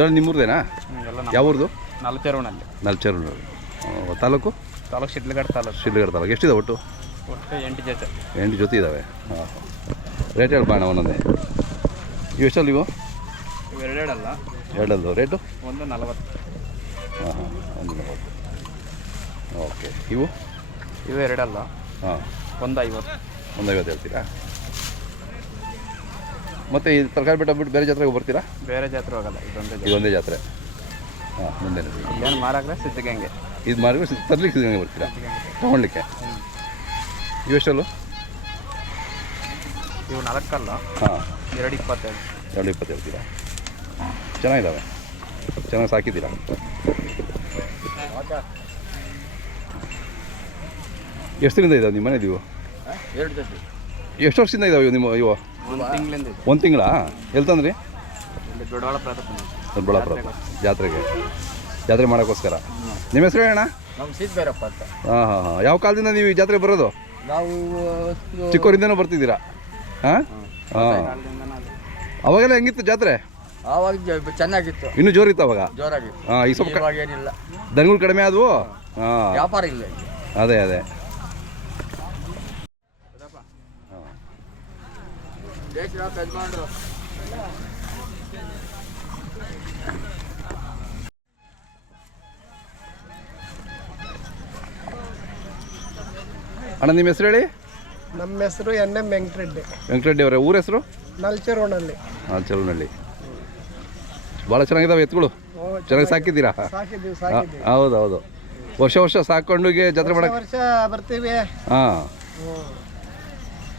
ಇವೆಲ್ಲ ನಿಮ್ಮೂರ್ದೇನಾ? ಯಾವೂರ್ದು? ಯಾವ ಊರ್ದು ನಲ್ಚೆರವನಲ್ಲಿ ನಲ್ಚೂರು ತಾಲೂಕು? ತಾಲೂಕು ಶಿಡ್ಲಗಡ್ ತಾಲೂಕು. ಶಿಡ್ಲಗಡ್ ತಾಲೂಕು. ಎಷ್ಟಿದೆ ಒಟ್ಟು? ಒಟ್ಟು ಎಂಟು ಜೊತೆ. ಎಂಟು ಜೊತೆ ಇದ್ದಾವೆ ಹಾಂ ರೇಟ್ ಹೇಳ್ಬಾ ಬಾಣ ಒಂದೊಂದೇ. ಇವು ಎಷ್ಟಲ್ಲ ಇವು? ಇವು ಎರಡೆರಡಲ್ಲ ಎರಡಲ್ಲ. ರೇಟು ಒಂದು ನಲವತ್ತು. ಹಾಂ ಹಾಂ. ಒಂದು ನಲವತ್ತು. ಓಕೆ ಇವು? ಇವು ಎರಡಲ್ಲ. ಹಾಂ. ಒಂದು ಐವತ್ತು. ಒಂದು ಐವತ್ತು ಹೇಳ್ತೀರಾ? ಮತ್ತು ಈ ತರಕಾರಿ ಬೆಟ್ಟ ಬಿಟ್ಟು ಬೇರೆ ಜಾತ್ರೆಗೆ ಬರ್ತೀರಾ? ಬೇರೆ ಜಾತ್ರೆ ಹೋಗಲ್ಲ ಇದೊಂದೇ ಜಾತ್ರೆ. ಇದೊಂದೇ ಜಾತ್ರೆ. ಹಾಂ ಮುಂದೆ ಏನು ಮಾರಾಕ್ರೆ ಸಿದ್ಧಗಂಗೆ. ಇದು ಮಾರಿ ತರ್ಲಿಕ್ಕೆ ಸಿದ್ಧಗಂಗೆ ಬರ್ತೀರಾ? ತೊಗೊಳ್ಲಿಕ್ಕೆ ಇವೆಷ್ಟಲ್ಲು ಇವು ನಾಲ್ಕಲ್ಲ. ಹಾಂ. ಎರಡು ಇಪ್ಪತ್ತೆರಡು ಎರಡು ಇಪ್ಪತ್ತು ಹೇಳ್ತೀರಾ ಚೆನ್ನಾಗಿದ್ದಾವೆ. ಚೆನ್ನಾಗಿ ಸಾಕಿದ್ದೀರಾ? ಎಷ್ಟರಿಂದ ದಿನದಿಂದ ಇದ್ದಾವೆ ನಿಮ್ಮ ಮನೆ ಇದೀವು ಎರಡು ಜೊತೆ ಎಷ್ಟು ವರ್ಷದಿಂದ ಇದ್ದಾವೆ ಇವು ನಿಮ್ಮ ಇವು? ಒಂದು ತಿಂಗಳ? ಎಲ್ಲಿ ತಂದ್ರಿ? ದೊಡ್ಡಬಳ್ಳಾಪುರ ಜಾತ್ರೆಗೆ. ಜಾತ್ರೆ ಮಾಡೋಕ್ಕೋಸ್ಕರ. ನಿಮ್ಮ ಹೆಸರು ಹೇಳಣ್ಣ? ನಮ್ಮ ಸೀಟ್ ಬೇರಪ್ಪ ಅಂತ. ಹಾಂ ಹಾಂ ಹಾಂ. ಯಾವ ಕಾಲದಿಂದ ನೀವು ಈ ಜಾತ್ರೆಗೆ ಬರೋದು? ನಾವು ಚಿಕ್ಕವರಿಂದನೂ ಬರ್ತಿದ್ದೀರಾ? ಹಾಂ? ಹಾಂ. ಅವಾಗೆಲ್ಲ ಹೆಂಗಿತ್ತು ಜಾತ್ರೆ? ಆವಾಗ ಚೆನ್ನಾಗಿತ್ತು. ಇನ್ನೂ ಜೋರಿತ್ತು ಅವಾಗ? ಜೋರಾಗಿತ್ತು. ಹಾಂ ಈ ಸ್ವಲ್ಪ ಏನಿಲ್ಲ. ದನಗಳು ಕಡಿಮೆ ಆದವು? ಹಾಂ. ವ್ಯಾಪಾರ ಇಲ್ಲ. ಅದೇ ಅದೇ. ಅಣ್ಣ ನಿಮ್ಮ ಹೆಸರು ಹೇಳಿ? ನಮ್ಮ ಹೆಸರು ಎನ್ ಎಂ ವೆಂಕಟರೆಡ್ಡಿ. ವೆಂಕಟರೆಡ್ಡಿ ಅವರೇ. ಊರ ಹೆಸರು? ನಲ್ಚೆರೋಣಲ್ಲಿ. ಹಾಂ ಚಲುನಳ್ಳಿ ಭಾಳ ಚೆನ್ನಾಗಿದ್ದಾವೆ ಎತ್ತುಗಳು ಚೆನ್ನಾಗಿ ಸಾಕಿದ್ದೀರಾ? ಸಾಕಿದ್ದೀವಿ ಸಾಕಿದ್ದೀವಿ. ಹೌದು ಹೌದು. ವರ್ಷ ವರ್ಷ ಸಾಕೊಂಡುಗೆ ಜಾತ್ರೆ ಮಾಡಕ್ಕೆ ವರ್ಷ ಬರ್ತೀವಿ. ಹಾಂ.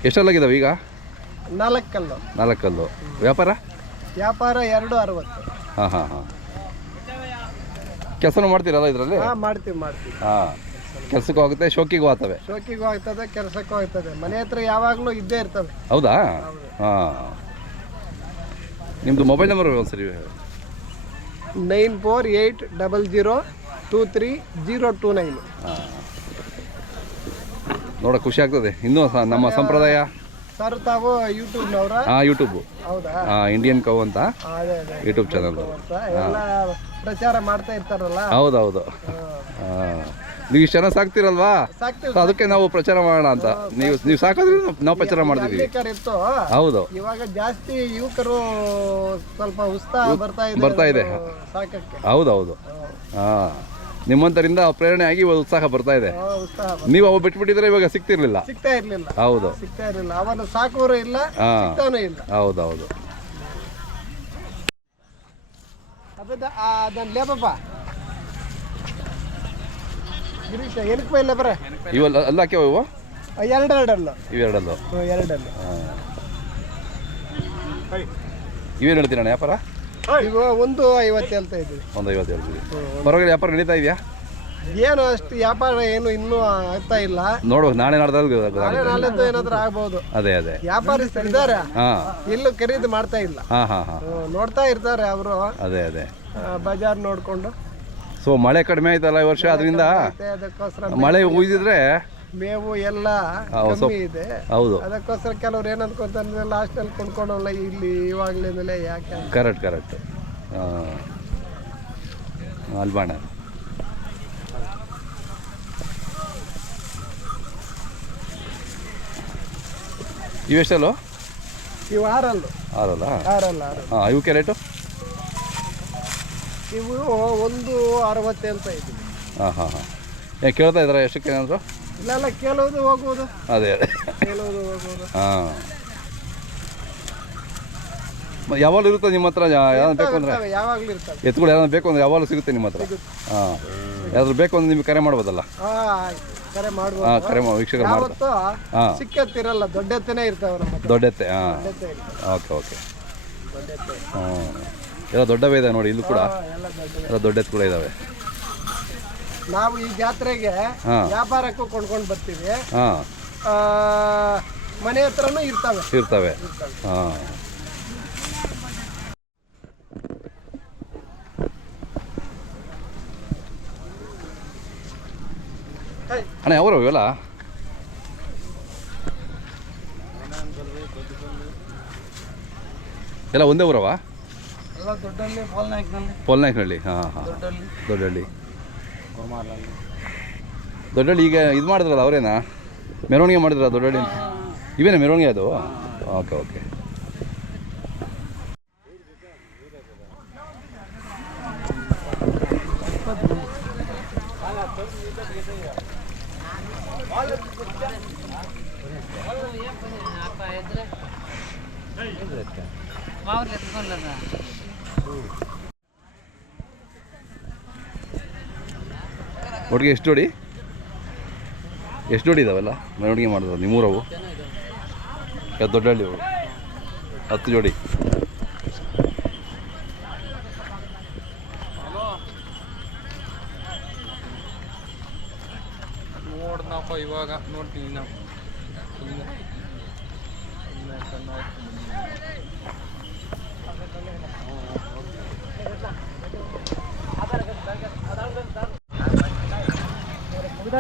ಎಷ್ಟಲ್ಲಾಗಿದ್ದಾವೆ ಈಗ? ನಾಲ್ಕಲ್ಲು. ನಾಲ್ಕಲ್ಲು. ವ್ಯಾಪಾರ? ವ್ಯಾಪಾರ ಎರಡು ಅರವತ್ತು. ಹಾಂ ಹಾಂ ಹಾಂ. ಕೆಲಸನೂ ಮಾಡ್ತೀರಲ್ಲ ಇದರಲ್ಲಿ? ಹಾಂ ಮಾಡ್ತೀವಿ ಮಾಡ್ತೀವಿ. ಹಾಂ. ಕೆಲಸಕ್ಕೂ ಆಗುತ್ತೆ ಶೋಕಿಗೂ ಆಗ್ತವೆ. ಶೋಕಿಗೂ ಆಗ್ತದೆ ಕೆಲಸಕ್ಕೂ ಆಗ್ತದೆ. ಮನೆ ಹತ್ರ ಯಾವಾಗಲೂ ಇದ್ದೇ ಇರ್ತವೆ. ಹೌದಾ? ಹಾಂ. ನಿಮ್ಮದು ಮೊಬೈಲ್ ನಂಬರ್ ಒಂದ್ಸರಿ nine four eight double zero two three zero two nine. ನೋಡ ಖುಷಿ ಆಗ್ತದೆ. ಇನ್ನೂ ನಮ್ಮ ಸಂಪ್ರದಾಯ. ಸರ್ ತಾವು ಯೂಟ್ಯೂಬ್ನವ್ರ? ಹಾಂ ಯೂಟ್ಯೂಬು. ಹೌದಾ? ಹಾಂ ಇಂಡಿಯನ್ ಕೌ ಅಂತ ಅದೇ ಅದೇ ಯೂಟ್ಯೂಬ್ ಚಾನಲ್ ಅಂತ. ಎಲ್ಲ ಪ್ರಚಾರ ಮಾಡ್ತಾ ಇರ್ತಾರಲ್ಲ? ಹೌದೌದು. ನೀವು ಇಷ್ಟು ಜನ ಸಾಕ್ತಿರಲ್ವಾ? ಸಾಕ್ತೀವಿ ಸೊ ಅದಕ್ಕೆ ನಾವು ಪ್ರಚಾರ ಮಾಡೋಣ ಅಂತ. ನೀವು ನೀವು ಸಾಕಿದ್ರೆ ನಾವು ಪ್ರಚಾರ ಮಾಡ್ತಿದ್ದೀವಿ ಹಳ್ಳಿಕರ್ ಇತ್ತು? ಹೌದು. ಇವಾಗ ಜಾಸ್ತಿ ಯುವಕರು ಸ್ವಲ್ಪ ಉತ್ಸಾಹ ಬರ್ತಾ ಇದೆ ಬರ್ತಾ ಇದೆ. ಸಾಕಕ್ಕೆ. ಹೌದೌದು. ಹಾಂ. ನಿಮ್ಮಂಥರಿಂದ ಪ್ರೇರಣೆ ಆಗಿ ಇವಾಗ ಉತ್ಸಾಹ ಬರ್ತಾ ಇದೆ. ನೀವು ಅವು ಬಿಟ್ಬಿಟ್ಟಿದ್ರೆ ಇವಾಗ ಸಿಗ್ತಿರ್ಲಿಲ್ಲ. ಸಿಗ್ತಾ ಇರ್ಲಿಲ್ಲ. ಹೌದು. ಸಿಗ್ತಾ ಇರ್ಲಿಲ್ಲ. ಅವನು ಸಾಕೋರು ಇಲ್ಲ ಸಿಗ್ತಾನು ಇಲ್ಲ. ಹೌದೌದು. ಇಲ್ಲ ಬರ? ಇವಲ್ಲ ಅಲ್ಲ ಹಾಕ್ಯಾವ ಇವು ಎರಡೆರಡಲ್ಲ ಇವೆರಡಲ್ಲು ಎರಡಲ್ಲ ಇವೇನು ಹೇಳ್ತೀರಣ್ಣ ವ್ಯಾಪಾರ? ಈಗ ಒಂದು ಐವತ್ತು ಹೇಳ್ತಾ ಇದ್ದೀವಿ. ಒಂದು ಐವತ್ತು ಹೇಳ್ತೀವಿ. ಪರವಾಗಿಲ್ಲ ವ್ಯಾಪಾರ ನಡೀತಾ ಇದೆಯಾ? ಏನು ಅಷ್ಟು ವ್ಯಾಪಾರ ಏನು ಇನ್ನೂ ಆಗ್ತಾ ಇಲ್ಲ. ನೋಡು ನಾಳೆ ನಾಡ್ದಾಗ ನಾಳೆ ನಾಳೆದ್ದು ಏನಾದ್ರೂ ಆಗ್ಬೋದು. ಅದೇ ಅದೇ. ವ್ಯಾಪಾರಸ್ಥರು ಇದ್ದಾರೆ. ಹಾಂ. ಇಲ್ಲೂ ಖರೀದಿ ಮಾಡ್ತಾ ಇಲ್ಲ. ಹಾಂ ಹಾಂ ಹಾಂ. ಹ್ಮ್, ನೋಡ್ತಾ ಇರ್ತಾರೆ ಅವರು. ಅದೇ ಅದೇ. ಬಜಾರ್ ನೋಡ್ಕೊಂಡು. ಸೊ ಮಳೆ ಕಡಿಮೆ ಆಯ್ತಲ್ಲ ಈ ವರ್ಷ ಅದರಿಂದ ಮತ್ತೆ ಅದಕ್ಕೋಸ್ಕರ ಮಳೆ ಉಯ್ದಿದ್ರೆ ಮೇವು ಎಲ್ಲ ಕಮ್ಮಿ ಇದೆ. ಹೌದು. ಅದಕ್ಕೋಸ್ಕರ ಕೆಲವ್ರು ಏನ್ ಅನ್ಕೊಂತಾರೆ ಲಾಸ್ಟ್ ಅಲ್ಲಿ ಕೊಂಡ್ಕೊಂಡಲ್ಲ ಇಲ್ಲಿ ಇವಾಗ್ಲಿಂದಲೇ ಯಾಕೆ ಕರೆಕ್ಟ್ ಕರೆಕ್ಟ್ ಅಲ್ಬಾಣ. ಇವೆಷ್ಟಲ್ಲ? ಇವು ಆರಲ್ಲು. ಆರಲ್ಲ? ಆರಲ್ಲ ಹಾಂ ಇವಕ್ಕೆ ರೇಟು? ಇವು ಒಂದು ಅರವತ್ತು ಅಂತ ಇದ್ದೀವಿ ಹಾಂ ಹಾಂ ಹಾಂ. ಏ ಕೇಳ್ತಾ ಇದ್ದಾರಾ ಎಷ್ಟಕ್ಕೆ ಏನಾದರೂ? ಇಲ್ಲೆಲ್ಲ ಕೇಳೋದು ಹೋಗೋದು ಅದೇ ಕೇಳೋದು ಹೋಗೋದು ಹಾಂ. ಯಾವಾಗಲೂ ಇರುತ್ತೆ ನಿಮ್ಮ ಹತ್ರ? ಯಾವ್ದು ಬೇಕು ಅಂದರೆ? ಯಾವಾಗ ಯಾವಾಗ್ಲೂ ಇರ್ತವೆ. ಎತ್ತುಗಳು ಯಾವ್ದು ಬೇಕು ಅಂದರೆ ಯಾವಾಗಲೂ ಸಿಗುತ್ತೆ ನಿಮ್ಮ ಹತ್ರ? ಹಾಂ. ಯಾವ್ದು ಬೇಕು ಅಂದ್ರೆ ನಿಮ್ಗೆ ಕರೆ ಮಾಡ್ಬೋದಲ್ಲ? ಕರೆ ಮಾಡ್ಬೋದು. ಹಾಂ ಕರೆ ಮಾ ವೀಕ್ಷಕರು ಯಾವತ್ತು ಹಾಂ. ಸಿಕ್ಕತ್ತಿರಲ್ಲ ದೊಡ್ಡ ಎತ್ತನೇ ಇರ್ತಾವೆ ನಮ್ಮ ದೊಡ್ಡ ಎತ್ತೆ ಹಾಂ. Okay okay. ದೊಡ್ಡ ಎತ್ತೆ ಹಾಂ. ಎಲ್ಲ ದೊಡ್ಡವೇ ಇದೆ ನೋಡಿ ಇಲ್ಲೂ ಕೂಡ. ಹಾ, ಎಲ್ಲ ದೊಡ್ಡ ಎಲ್ಲ ದೊಡ್ಡ ಎತ್ತು ಕೂಡ ಇದ್ದಾವೆ ನಾವು ಈ ಜಾತ್ರೆಗೆ. ವ್ಯಾಪಾರಕ್ಕೂ ಕೊಂಡ್ಕೊಂಡು ಬರ್ತೀವಿ. ಮನೆ ಹತ್ರನೂ ಇರ್ತವೆ. ಇರ್ತವೆ. ಅಣ್ಣ ಯಾವರು ಇವೆಲ್ಲ? ಎಲ್ಲ ಒಂದೇ ಊರವಾ? ಪೊಲ್ನಾಯ್ಕನಹಳ್ಳಿ. ಹಾಂ ಹಾಂ. ದೊಡ್ಡಲ್ಲಿ ದೊಡ್ಡಹಳ್ಳಿ ಈಗ ಇದು ಮಾಡಿದ್ರಲ್ಲ ಅವರೇನಾ? ಮೆರವಣಿಗೆ ಮಾಡಿದ್ರ ದೊಡ್ಡಳ್ಳಿ? ಇವೇನಾ ಮೆರವಣಿಗೆ ಅದು? Okay okay. ಒಟ್ಟಿಗೆ ಎಷ್ಟು ಜೋಡಿ? ಎಷ್ಟು ಜೋಡಿ ಇದಾವೆಲ್ಲ? ಮೆರವಣಿಗೆ ಮಾಡಿದ್ರು ನಿಮ್ಮೂರವು ದೊಡ್ಡ ಹಳ್ಳಿ ಅವರು ಹತ್ತು ಜೋಡಿ. ನೋಡ್ದಪ್ಪ ಇವಾಗ ನೋಡ್ತೀವಿ ನಾವು. ಈ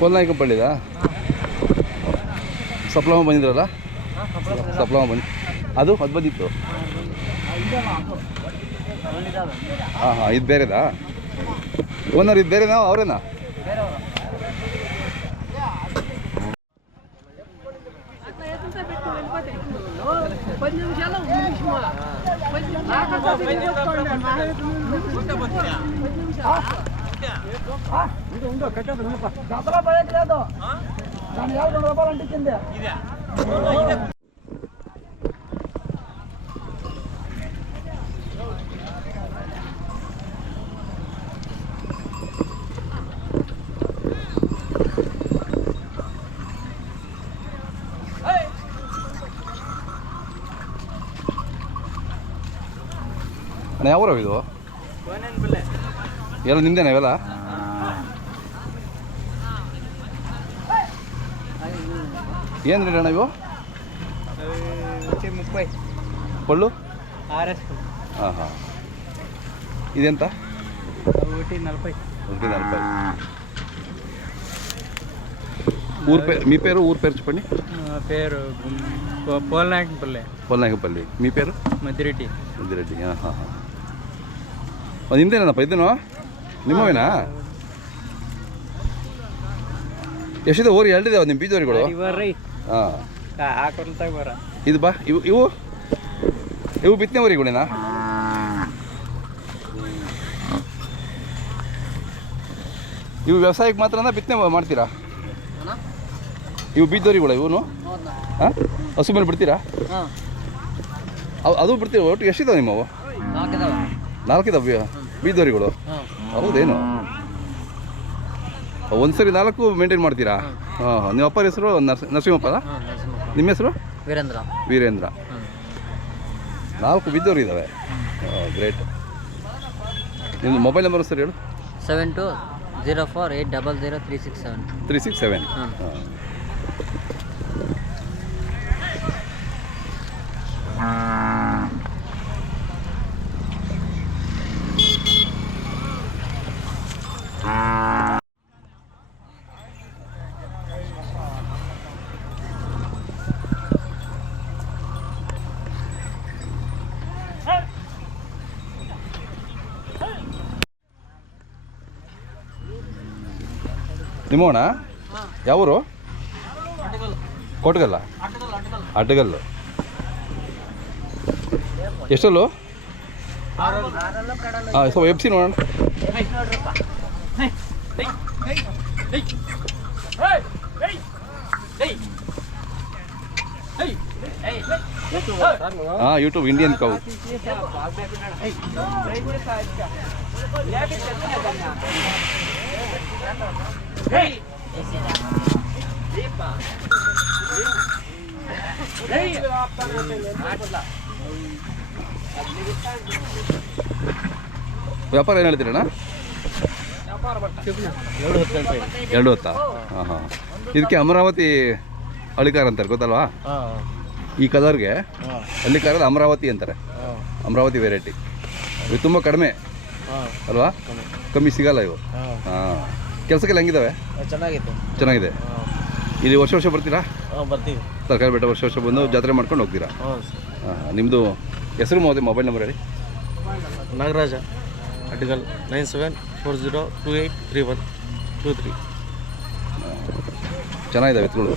ಪೊಲ್ನಾಯ್ಕ ಪಳ್ಳಿದ? ಸಪ್ಲಮ ಬಂದಿದ್ರಲ್ಲ? ಸಪ್ಲಮ ಬಂದು ಅದು? ಅದು ಬಂದಿತ್ತು? ಹಾಂ ಹಾಂ ಇದು ಬೇರೆದಾ? ಓನರ್ ಇದು ಬೇರೆನಾ, ಅವರೇನಾ? పది నిమిషాలు ఉందో కట్టదు డబ్బులో పడేట్లేదు దాని యాభై రెండు రూపాయలు అంటించింది ಯಾವ ಇದು ಎಲ್ಲ ನಿಮ್ದೇನಾ ಇವೆಲ್ಲ ಏನು ರೇಟ್ ಅಣ್ಣ ಇವು ಮುಪ್ಪೈ ಪಳ್ಳು ಆರ್ ಎಸ್ ಹಾಂ ಹಾಂ ಇದೆಂತ ఊటీ నలభై ఒకటి నలభై ఊరు పేరు మీ పేరు ఊరు పేరు చెప్పండి పేరు పోలనాయకపల్లి పొలనాయకపల్లి మీ పేరు మధ్యరెడ్డి ಮುದ್ದಿರೆಡ್ಡಿ ನಿಮ್ದೇನಪ್ಪ ಇದೇನೋ? ನಿಮ್ಮವೇನಾ? ಎಷ್ಟಿದೆ? ಓರಿ ಎರಡಿದಾವೆ ನಿಮ್ಮ ಬೀಜವರಿಗಳು ಹಾಂ. ಇದು ಬಾ ಇವು ಇವು ಇವು ಬಿತ್ತನೆ ಊರಿಗಳೇನಾ ಇವು ವ್ಯವಸಾಯಕ್ಕೆ ಮಾತ್ರ ಬಿತ್ತನೆ ಮಾಡ್ತೀರಾ? ಇವು ಬೀಜದವರಿಗಳು ಇವನು? ಹಾಂ? ಹಸು ಮೇಲೆ ಬಿಡ್ತೀರಾ? ಅದು ಬಿಡ್ತೀವಿ ಒಟ್ಟು? ಎಷ್ಟಿದಾವೆ ನಿಮ್ಮವು? ನಾಲ್ಕಿದಾವೆ. ಬೀಜದವರಿಗಳು ಹೌದೇನು? ಒಂದ್ಸರಿ ನಾಲ್ಕು ಮೇಂಟೈನ್ ಮಾಡ್ತೀರಾ? ಹಾಂ. ನಿಮ್ಮ ಅಪ್ಪರ ಹೆಸರು ನರಸಿಂಹಪ್ಪ ನರಸಿಂಹಪ್ಪನ ನಿಮ್ಮ ಹೆಸರು? ವೀರೇಂದ್ರ. ವೀರೇಂದ್ರ. ನಾಲ್ಕು ಬಿದ್ದವರು ಇದ್ದಾವೆ ಗ್ರೇಟ್ ನಿಮ್ಮ ಮೊಬೈಲ್ ನಂಬರ್ ಸರ್ ಹೇಳು. Seven two zero four eight double zero three six seven. Three six seven. ಹಾಂ. ನಿಮ್ಮೋಣ ಯಾವರು ಕೋಟಗಲ್ಲ ಅಡ್ಡಗಲ್ಲು ಎಷ್ಟಲ್ಲು ಹಾಂ ಸೊ ಎಪ್ಸಿ ನೋಡೋಣ ಹಾಂ ಯೂಟ್ಯೂಬ್ ಇಂಡಿಯನ್ ಕೌ ವ್ಯಾಪಾರ ಏನು ಹೇಳ್ತೀರಣ್ಣ ಎರಡು ಹೊತ್ತಾ? ಹಾಂ ಹಾಂ. ಇದಕ್ಕೆ ಅಮರಾವತಿ ಅಳಿಕಾರ ಅಂತಾರೆ ಗೊತ್ತಲ್ವಾ? ಈ ಕಲರ್ಗೆ ಹಳ್ಳಿಕಾರದ ಅಮರಾವತಿ ಅಂತಾರೆ. ಅಮರಾವತಿ ವೆರೈಟಿ ಇದು ತುಂಬ ಕಡಿಮೆ ಅಲ್ವಾ? ಕಮ್ಮಿ. ಸಿಗಲ್ಲ ಇವು. ಹಾಂ. ಕೆಲಸಕ್ಕೆಲ್ಲ ಹೆಂಗಿದಾವೆ? ಚೆನ್ನಾಗಿತ್ತು. ಚೆನ್ನಾಗಿದೆ. ಇಲ್ಲಿ ವರ್ಷ ವರ್ಷ ಬರ್ತೀರಾ? ಬರ್ತೀವಿ. ತರಕಾರಿ ಬೆಟ್ಟ ವರ್ಷ ವರ್ಷ ಬಂದು ಜಾತ್ರೆ ಮಾಡ್ಕೊಂಡು ಹೋಗ್ತೀರಾ? ನಿಮ್ಮದು ಹೆಸರು ಮೋದಿ ಮೊಬೈಲ್ ನಂಬರ್ ಹೇಳಿ. Nagaraja Addigal nine seven four zero two eight three one two three. ಚೆನ್ನಾಗಿದೆ ಎತ್ತುಗಳು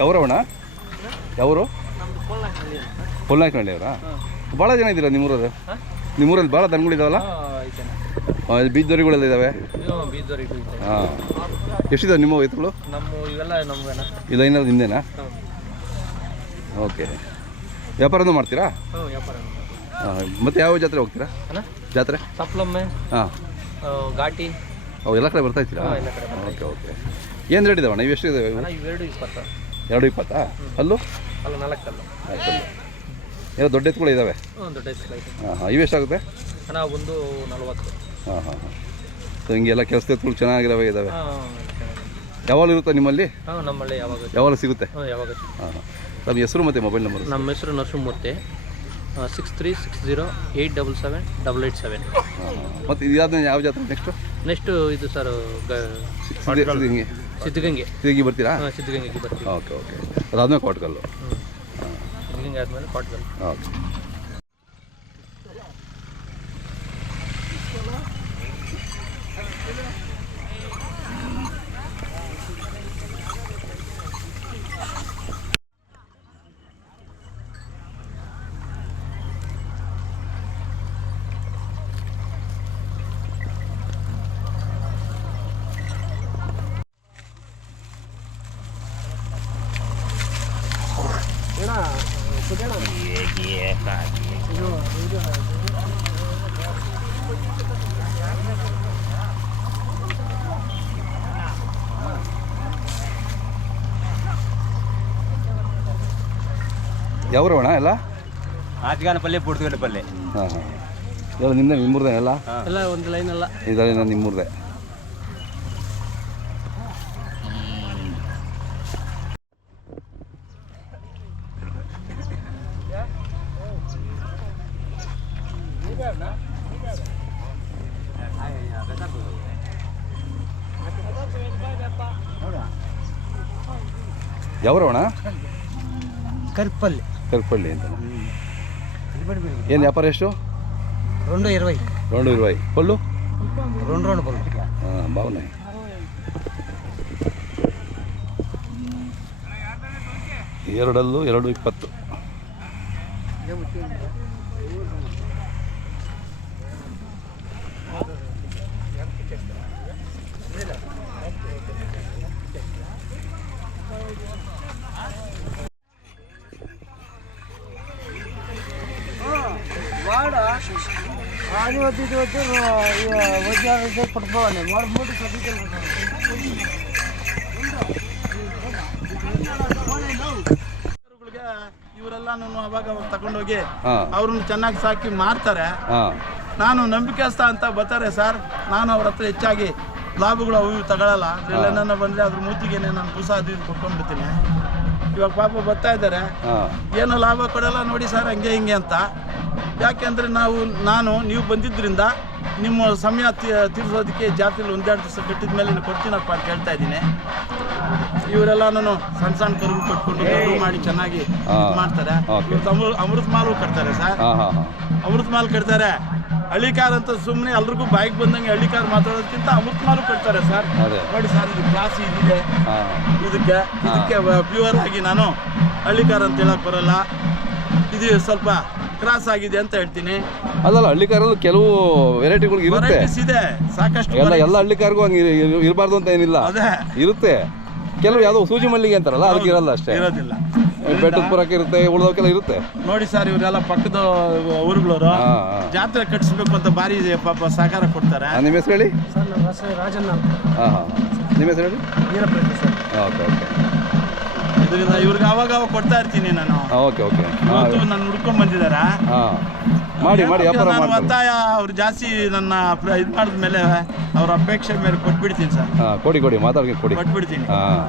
ಯಾವ್ರವಣ ಯಾವರು? ಹೊಲ್ನಾಯ್ಕನಹಳ್ಳಿಯವರಾ ಭಾಳ ಜನ ಇದ್ದೀರಾ ನಿಮ್ಮೂರಲ್ಲಿ ನಿಮ್ಮೂರಲ್ಲಿ ಭಾಳ ದನಗಳಿದಾವಲ್ಲ ಹಾಂ ಇಲ್ಲಿ ಬೀಜದೊರಿಗಳೆಲ್ಲ ಇದ್ದಾವೆ ಹಾಂ. ಎಷ್ಟಿದಾವೆ ನಿಮ್ಮ ಎತ್ತುಗಳು ಇಲ್ಲ ಏನಾದ್ರು ನಿಂದೇನಾ ಓಕೆ. ವ್ಯಾಪಾರನೂ ಮಾಡ್ತೀರಾ? ಹಾಂ ಮತ್ತು ಯಾವ ಜಾತ್ರೆ ಹೋಗ್ತೀರಾ? ಜಾತ್ರೆ? ತಪ್ಲಮ್ಮೆ ಹಾಂ. ಘಾಟಿ. ಅವು ಎಲ್ಲ ಕಡೆ ಬರ್ತಾ ಇರ್ತೀರಾ ಓಕೆ ಓಕೆ. ಏನು ರೇಟ್ ಇದಾವಣ್ಣ? ಇವು ಎಷ್ಟು ಇದಾವೆ? ಇವೆರಡು ಇಪ್ಪತ್ತು. ಎರಡು ಇಪ್ಪತ್ತಾ? ಅಲ್ಲು ಅಲ್ಲ ನಾಲ್ಕಲ್ಲ ನಾಲ್ಕಲ್ಲು ಏನೋ ದೊಡ್ಡ ಎತ್ತುಗಳು ಇದ್ದಾವೆ ಹ್ಞೂ ದೊಡ್ಡ ಐತೆ ಹಾಂ ಹಾಂ ಇವೆಷ್ಟಾಗುತ್ತೆ ಹಣ ಒಂದು ನಲ್ವತ್ತು. ಹಾಂ ಹಾಂ ಹಾಂ. ಸೊ ಹಿಂಗೆಲ್ಲ ಕೆಲಸ ಎತ್ತುಗಳು ಚೆನ್ನಾಗಿದ್ದಾವೆ ಇದ್ದಾವೆ ಹಾಂ ಯಾವಾಗ ಇರುತ್ತೆ ನಿಮ್ಮಲ್ಲಿ? ಹಾಂ ನಮ್ಮಲ್ಲಿ ಯಾವಾಗ ಯಾವಾಗ ಸಿಗುತ್ತೆ? ಹಾಂ ಯಾವಾಗ ಹಾಂ ಹಾಂ. ನಮ್ಮ ಹೆಸರು ಮತ್ತು ಮೊಬೈಲ್ ನಂಬರ್? ನಮ್ಮ ಹೆಸರು Narasimhamurthy. Six three six zero eight double seven double eight seven ಮತ್ತು ಇದಾದ್ಮೇಲೆ ಯಾವ ಜಾತ್ರೆ ನೆಕ್ಸ್ಟು? ನೆಕ್ಸ್ಟು ಇದು ಸರ್ ಹಿಂಗೆ. ಸಿದ್ಧಗಂಗೆ. ತಿರುಗಿ ಬರ್ತೀರಾ? ಹಾಂ ಸಿದ್ಧಗಂಗೆಗೆ ಬರ್ತೀವಿ. Okay okay. ಅದಾದ್ಮೇಲೆ ಕೋಟ್ಕಲ್ಲು ಸಿದ್ಧಗಂಗೆ ಆದಮೇಲೆ ಕಾಟ್ಗಲ್ ಓಕೆ. ಯಾವ್ರವಣ ಎಲ್ಲ ಆಚಗಾನ ಪಲ್ಯ ಪೂರ್ತಿ ಪಲ್ಯ ಹಾಂ ಹಾಂ. ಎಲ್ಲ ನಿಮ್ಮದೇ ನಿಮ್ಮೂರ್ದೇ ಎಲ್ಲ? ಎಲ್ಲ ಒಂದು ಲೈನ್ ಅಲ್ಲ. ಇದರಲ್ಲಿ ನಿಮ್ಮೂರ್ದೇ. ಯಾವ್ರವಣ కర్పల్లి ಕರ್ಪಳ್ಳಿ ಅಂತ ಏನು ವ್ಯಾಪಾರ ಎಷ್ಟು రెండు ఇరవై రెండు ఇరవై పళ్ళు రెండు రెండు పళ్ళు ఆ, బాగున్నాయి ಎರಡಲ್ಲೂ ಎರಡು ಇಪ್ಪತ್ತು ಇವರೆಲ್ಲಾನು ಅವಾಗ ತಗೊಂಡೋಗಿ ಅವ್ರನ್ನ ಚೆನ್ನಾಗಿ ಸಾಕಿ ಮಾರ್ತಾರೆ. ನಾನು ನಂಬಿಕೆಸ್ತ ಅಂತ ಬರ್ತಾರೆ ಸರ್. ನಾನು ಅವ್ರ ಹತ್ರ ಹೆಚ್ಚಾಗಿ ಲಾಭಗಳು ಅವು ಇವು ತಗೊಳಲ್ಲ. ಅದ್ರಲ್ಲಿ ಬಂದರೆ ಅದ್ರ ಮೂತಿಗೆ ನಾನು ಕುಸ ಅದು ಇದು ಕೊಟ್ಕೊಂಡ್ಬಿಡ್ತೀನಿ ಇವಾಗ ಪಾಪ ಬರ್ತಾ ಇದ್ದಾರೆ. ಏನು ಲಾಭ ಕೊಡಲ್ಲ ನೋಡಿ ಸರ್ ಹಂಗೆ ಹಿಂಗೆ ಅಂತ. ಯಾಕೆಂದ್ರೆ ನಾವು ನಾನು ನೀವು ಬಂದಿದ್ದರಿಂದ ನಿಮ್ಮ ಸಮಯ ತೀರಿಸೋದಕ್ಕೆ ಜಾತ್ರೆಲಿ ಒಂದೆರಡು ದಿವಸ ಕಟ್ಟಿದ ಮೇಲೆ ನಾನು ಕೊಡ್ತೀನಪ್ಪ ಅಂತ ಹೇಳ್ತಾ ಇದ್ದೀನಿ. ನಾನು ಸಣ್ಣ ಸಣ್ಣ ಕರುಗಳು ಕಟ್ಕೊಂಡು ದೊಡ್ಡ ಮಾಡಿ ಚೆನ್ನಾಗಿ ಮಾಡ್ತಾರೆ. ಅಮೃತ ಮಾಲು ಕಟ್ತಾರೆ ಸರ್. ಅಮೃತ ಮಾಲ್ ಕಟ್ತಾರೆ. ಹಳ್ಳಿಕಾರ್ ಅಂತ ಸುಮ್ಮನೆ ಎಲ್ರಿಗೂ ಬೈಕ್ ಬಂದಂಗೆ ಹಳ್ಳಿಕಾರ್ ಮಾತಾಡೋದಕ್ಕಿಂತ ಅಮೃತ್ ಮಾರು ಕೊಡ್ತಾರೆ ಸರ್. ನೋಡಿ ಸರ್ ಇದು ಕ್ಲಾಸ್ ಇದಿದೆ. ಇದಕ್ಕೆ ಇದಕ್ಕೆ ಪ್ಯೂರ್ ಆಗಿ ನಾನು ಹಳ್ಳಿಕಾರ್ ಅಂತ ಹೇಳಕ್ ಬರಲ್ಲ. ಇದು ಸ್ವಲ್ಪ ಕ್ರಾಸ್ ಆಗಿದೆ ಅಂತ ಹೇಳ್ತೀನಿ. ಅಲ್ಲಲ್ಲ ಹಳ್ಳಿಕಾರಲ್ಲೂ ಕೆಲವು ವೆರೈಟಿಗಳು ಇರುತ್ತೆ ವೆರೈಟೀಸ್ ಇದೆ. ಸಾಕಷ್ಟು ಎಲ್ಲ ಎಲ್ಲ ಹಳ್ಳಿ ಕಾರ್ಗೂ ಹಂಗೆ ಇರಬಾರ್ದು ಅಂತ ಏನಿಲ್ಲ. ಅದೇ. ಇರುತ್ತೆ. ಕೆಲವು ಯಾವುದೋ ಸೂಜಿ ಮಲ್ಲಿಗೆ ಅಂತಾರಲ್ಲ ಅದಕ್ಕೆ ಇರಲ್ಲ ಅಷ್ಟೇ. ಇರೋದಿಲ್ಲ. ಬೆಟ್ಟದ ಪುರಕ್ಕೆ ಇರುತ್ತೆ ಉಳಿದೋಕೆಲ್ಲ ಇರುತ್ತೆ. ನೋಡಿ ಸರ್ ಇವರೆಲ್ಲ ಪಕ್ಕದ ಊರುಗಳವರು. ಜಾತ್ರೆ ಕಟ್ಟಿಸ್ಬೇಕು ಅಂತ ಭಾರಿ ಪಾಪ ಸಹಕಾರ ಕೊಡ್ತಾರೆ. ನಿಮ್ಮ ಹೆಸರು ಹೇಳಿ? ಸರ್ ನಮ್ಮ ಹೆಸರು ರಾಜಣ್ಣ ಹಾಂ ಹಾಂ. ನಿಮ್ಮ ಹೆಸರು ಹೇಳಿ? ವೀರಪ್ರಕಾಶ್ ಸರ್. Okay okay. ಅದರಿಂದ ಇವ್ರಿಗೆ ಅವಾಗ ಅವಾಗ ಕೊಡ್ತಾ ಇರ್ತೀನಿ ನಾನು. Okay okay. ಇವತ್ತು ನಾನು ಹುಡ್ಕೊಂಡ್ ಬಂದಿದಾರ ಹಾಂ. ಮಾಡಿ ಮಾಡಿ ವ್ಯಾಪಾರ ನಾನು ಒತ್ತಾಯ ಅವ್ರು ಜಾಸ್ತಿ ನನ್ನ ಇದು ಮಾಡಿದ ಮೇಲೆ ಅವ್ರ ಅಪೇಕ್ಷೆ ಮೇಲೆ ಕೊಟ್ಬಿಡ್ತೀನಿ ಸರ್. ಕೊಡಿ ಕೊಡಿ ಮಾತಾಡಿ ಕೊಡಿ. ಕೊಟ್ಬಿಡ್ತೀನಿ. ಹಾಂ.